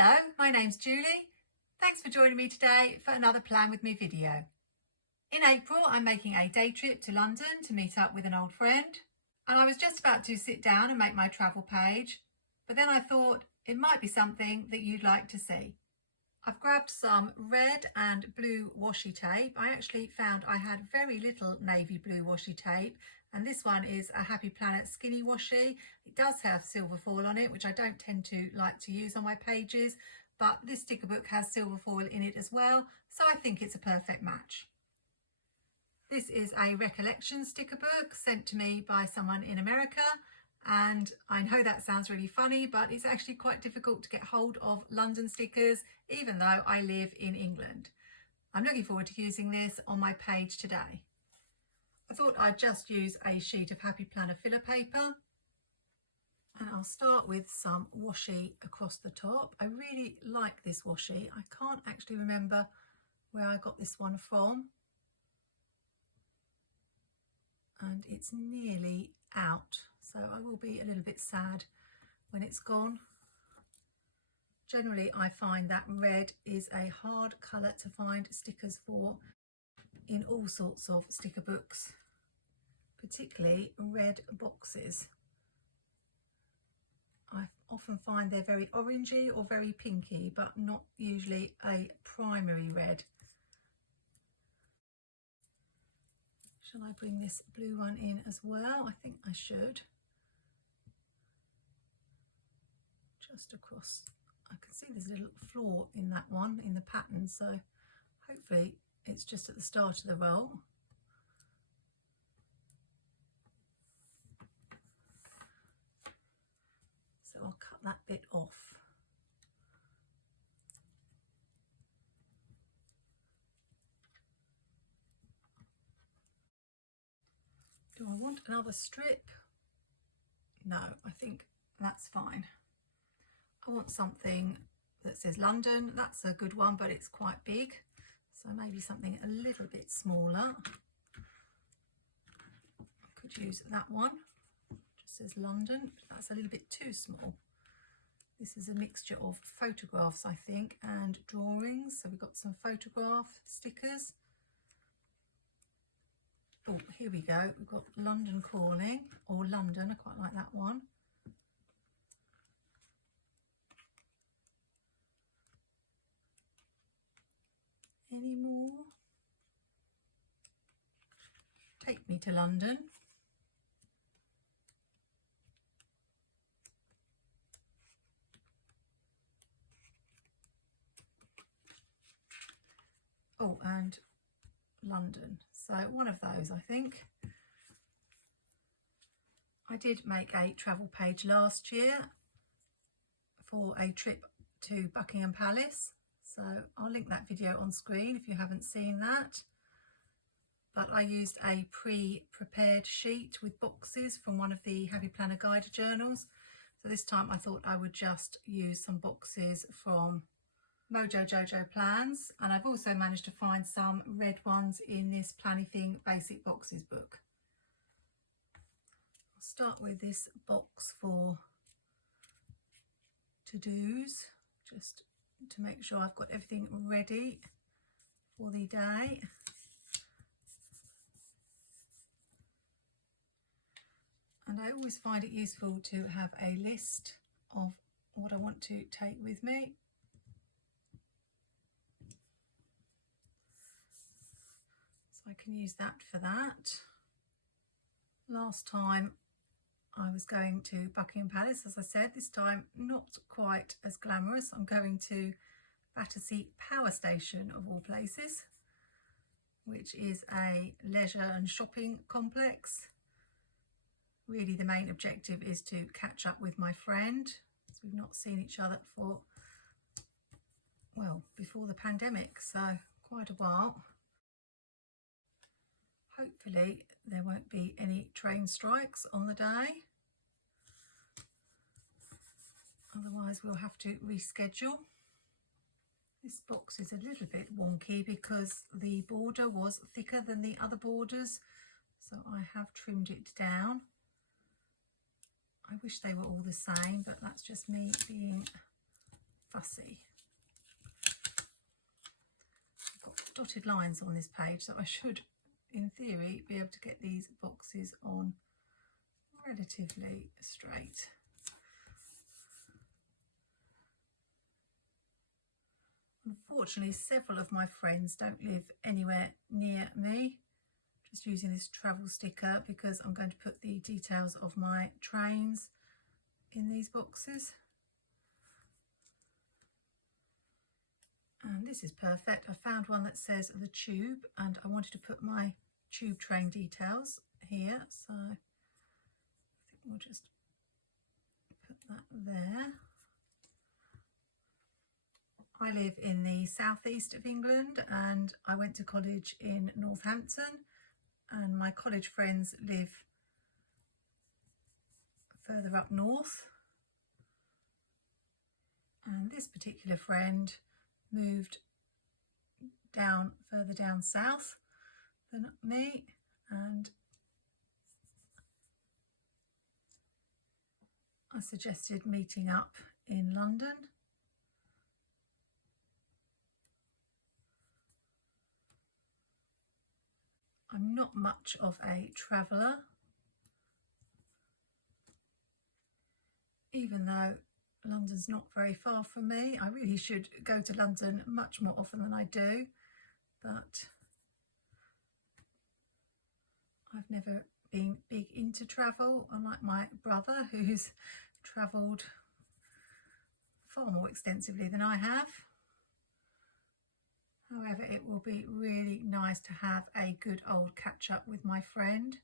Hello, my name's Julie. Thanks for joining me today for another Plan With Me video. In April, I'm making a day trip to London to meet up with an old friend. And I was just about to sit down and make my travel page, but then I thought it might be something that you'd like to see. I've grabbed some red and blue washi tape. I actually found I had very little navy blue washi tape, and this one is a Happy Planner skinny washi. It does have silver foil on it, which I don't tend to like to use on my pages, but this sticker book has silver foil in it as well, so I think it's a perfect match. This is a Recollections sticker book sent to me by someone in America, and I know that sounds really funny, but it's actually quite difficult to get hold of London stickers, even though I live in England. I'm looking forward to using this on my page today. I thought I'd just use a sheet of Happy Planner filler paper, and I'll start with some washi across the top. I really like this washi. I can't actually remember where I got this one from, and it's nearly out, so I will be a little bit sad when it's gone. Generally, I find that red is a hard colour to find stickers for in all sorts of sticker books, particularly red boxes. I often find they're very orangey or very pinky, but not usually a primary red. Shall I bring this blue one in as well? I think I should. Just across. I can see there's a little flaw in that one, in the pattern, so hopefully it's just at the start of the roll. So I'll cut that bit off. Do I want another strip? No, I think that's fine. I want something that says London. That's a good one, but it's quite big. So maybe something a little bit smaller. I could use that one. Just says London. That's a little bit too small. This is a mixture of photographs, I think, and drawings. So we've got some photograph stickers. Oh, here we go. We've got London Calling, or London. I quite like that one. Any more? Take Me to London. Oh, and London. So one of those, I think. I did make a travel page last year for a trip to Buckingham Palace. So I'll link that video on screen if you haven't seen that. But I used a pre-prepared sheet with boxes from one of the Happy Planner guided journals. So this time I thought I would just use some boxes from Mojo Jojo plans, and I've also managed to find some red ones in this Planything basic boxes book. I'll start with this box for to-dos, just to make sure I've got everything ready for the day. And I always find it useful to have a list of what I want to take with me. So I can use that for that. Last time I was going to Buckingham Palace, as I said, this time not quite as glamorous. I'm going to Battersea Power Station of all places, which is a leisure and shopping complex. Really the main objective is to catch up with my friend, as we've not seen each other for, well, before the pandemic, so quite a while. Hopefully there won't be any train strikes on the day. Otherwise we'll have to reschedule. This box is a little bit wonky because the border was thicker than the other borders, so I have trimmed it down. I wish they were all the same, but that's just me being fussy. I've got dotted lines on this page, so I should, in theory, be able to get these boxes on relatively straight. Unfortunately, several of my friends don't live anywhere near me. Just using this travel sticker because I'm going to put the details of my trains in these boxes. And this is perfect. I found one that says the tube and I wanted to put my tube train details here, so I think we'll just put that there. I live in the southeast of England and I went to college in Northampton, and my college friends live further up north, and this particular friend moved down further down south than me, and I suggested meeting up in London. I'm not much of a traveller, even though London's not very far from me. I really should go to London much more often than I do, but I've never been big into travel, unlike my brother who's travelled far more extensively than I have. However, it will be really nice to have a good old catch up with my friend.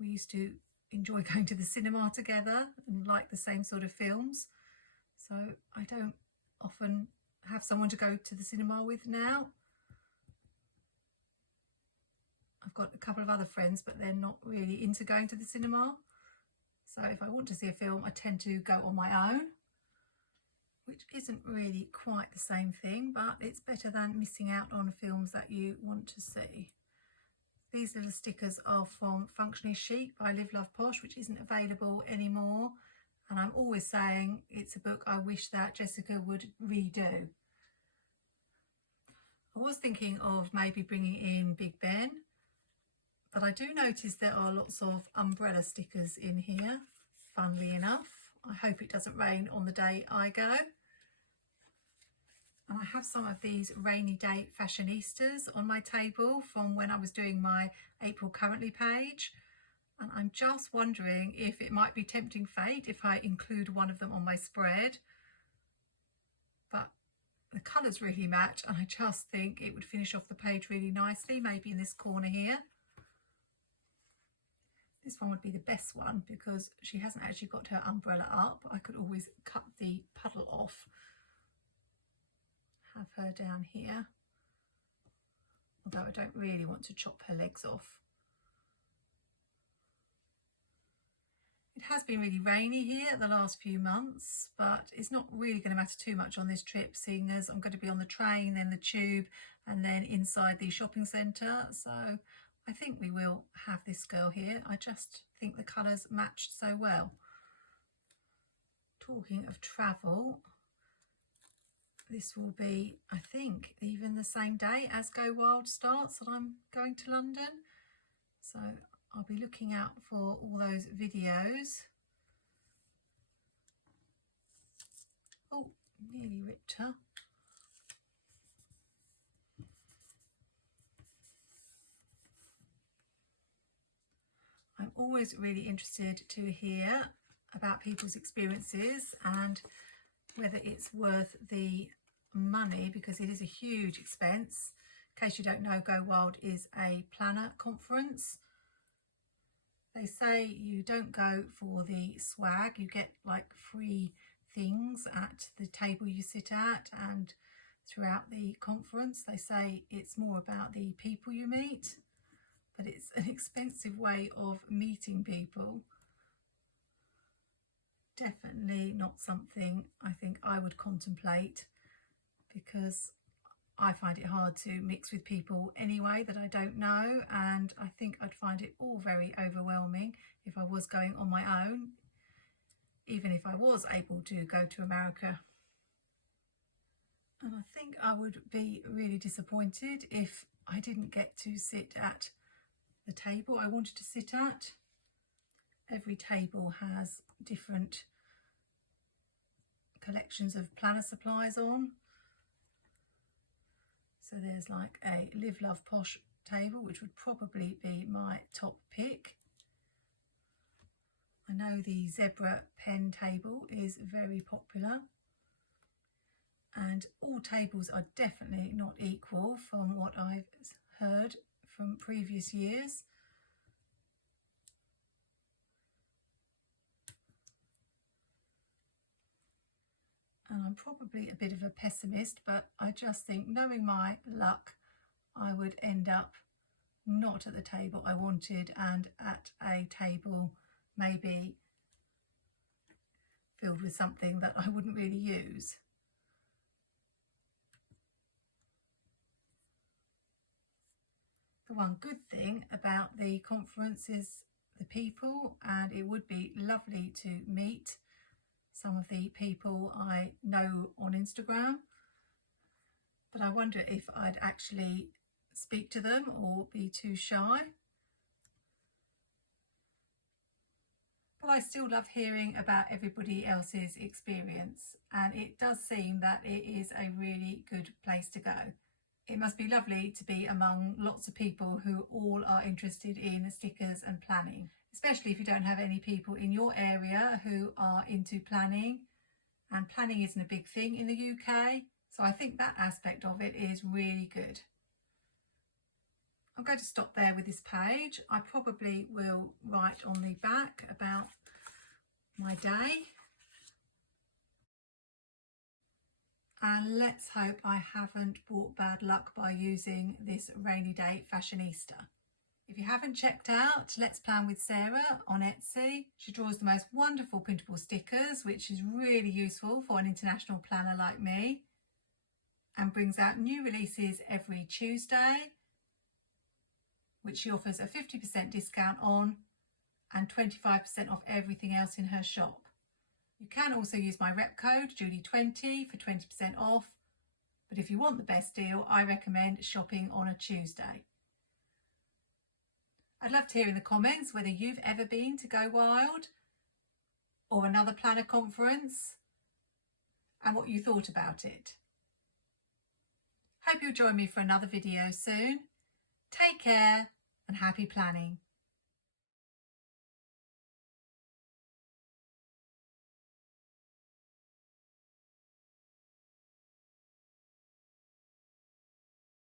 We used to enjoy going to the cinema together and like the same sort of films, so I don't often have someone to go to the cinema with now. I've got a couple of other friends, but they're not really into going to the cinema, so if I want to see a film I tend to go on my own, which isn't really quite the same thing, but it's better than missing out on films that you want to see. These little stickers are from Functionally Chic by Live Love Posh, which isn't available anymore, and I'm always saying it's a book I wish that Jessica would redo. I was thinking of maybe bringing in Big Ben, but I do notice there are lots of umbrella stickers in here, funnily enough. I hope it doesn't rain on the day I go. And I have some of these rainy day fashionistas on my table from when I was doing my April Currently page. And I'm just wondering if it might be tempting fate if I include one of them on my spread. But the colours really match, and I just think it would finish off the page really nicely, maybe in this corner here. This one would be the best one because she hasn't actually got her umbrella up. I could always cut the puddle off. Have her down here. Although I don't really want to chop her legs off. It has been really rainy here the last few months, but it's not really going to matter too much on this trip, seeing as I'm going to be on the train, then the tube, and then inside the shopping centre. So I think we will have this girl here. I just think the colours matched so well. Talking of travel, this will be, I think, even the same day as Go Wild starts that I'm going to London. So I'll be looking out for all those videos. Oh, nearly ripped her. I'm always really interested to hear about people's experiences and whether it's worth the money, because it is a huge expense. In case you don't know, Go Wild is a planner conference. They say you don't go for the swag, you get like free things at the table you sit at and throughout the conference. They say it's more about the people you meet, but it's an expensive way of meeting people. Definitely not something I think I would contemplate, because I find it hard to mix with people anyway that I don't know, and I think I'd find it all very overwhelming if I was going on my own. even if I was able to go to America. And I think I would be really disappointed if I didn't get to sit at the table I wanted to sit at. Every table has different collections of planner supplies on. So there's like a Live Love Posh table, which would probably be my top pick. I know the zebra pen table is very popular, and all tables are definitely not equal from what I've heard from previous years. And I'm probably a bit of a pessimist, but I just think, knowing my luck, I would end up not at the table I wanted and at a table maybe filled with something that I wouldn't really use. The one good thing about the conference is the people, and it would be lovely to meet some of the people I know on Instagram, but I wonder if I'd actually speak to them or be too shy. But I still love hearing about everybody else's experience, and it does seem that it is a really good place to go. It must be lovely to be among lots of people who all are interested in stickers and planning, especially if you don't have any people in your area who are into planning. And planning isn't a big thing in the UK, so I think that aspect of it is really good. I'm going to stop there with this page. I probably will write on the back about my day. And let's hope I haven't brought bad luck by using this rainy day fashionista. If you haven't checked out Let's Plan with Sarah on Etsy, she draws the most wonderful printable stickers, which is really useful for an international planner like me, and brings out new releases every Tuesday, which she offers a 50% discount on and 25% off everything else in her shop. You can also use my rep code Julie20 for 20% off, but if you want the best deal, I recommend shopping on a Tuesday. I'd love to hear in the comments whether you've ever been to Go Wild or another planner conference and what you thought about it. Hope you'll join me for another video soon. Take care and happy planning.